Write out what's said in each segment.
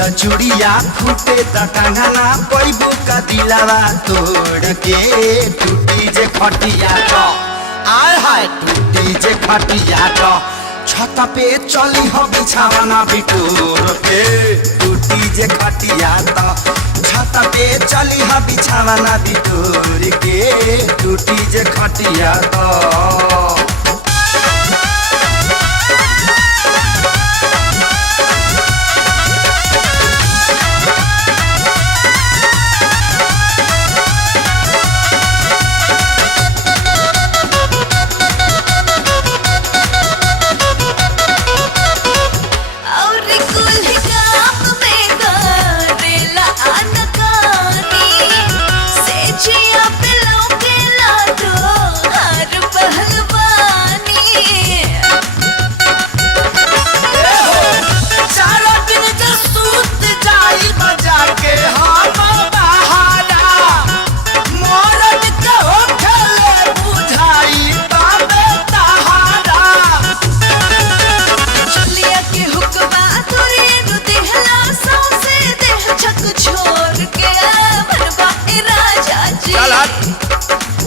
द चूड़िया फूटे द कंगना पैबू का दिलावा तोड़ के टूटी जे खटिया तो आय हाय टूटी जे खटिया तो छत पे चली हो बिछावना बिटोर के टूटी जे खटिया तो छत पे चली हो बिछावना बिटोर के टूटी जे खटिया तो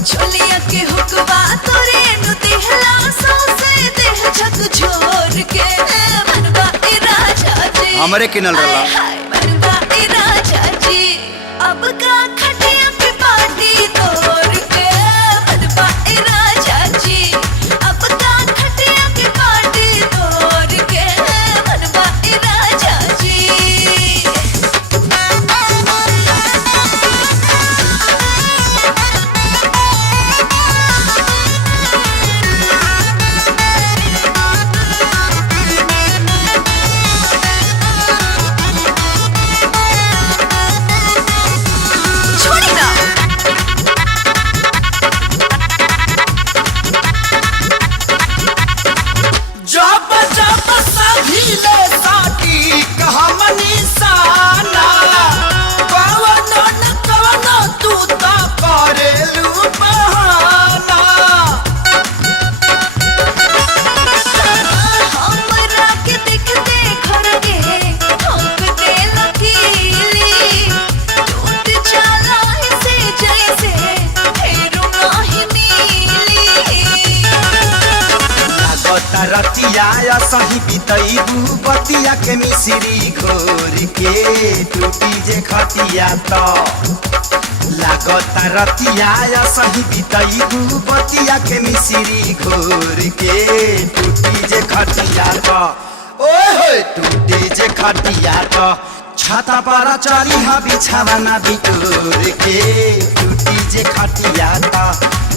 छोलिया के हुकवा तोरे नु दिहला सौसे देह छक छोड़ के मनवा ए राजा जी हमरे किनल रहला हाय मनवा ए राजा जी अब का खटिया पे पार्टी तोड़ के मनवा ए राजा जी अब का खटिया के पार्टी तोड़ के मनवा ए राजा जी रतिया सही बितैबू बतिया के मिश्री घोर के टूटी जे खटिया तो लागता रतिया सही बितैबू बतिया के मिश्री घोर के टूटी जे खटिया तो ओए टूटी जे खटिया तो छाता पर चली हा बिछावना बिटोर के टूटी जे खटिया तो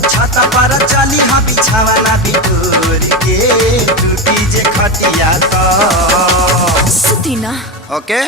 छाता पर चली हा बिछावना बिटोर के टूटी जे खटिया तो सुती ना ओके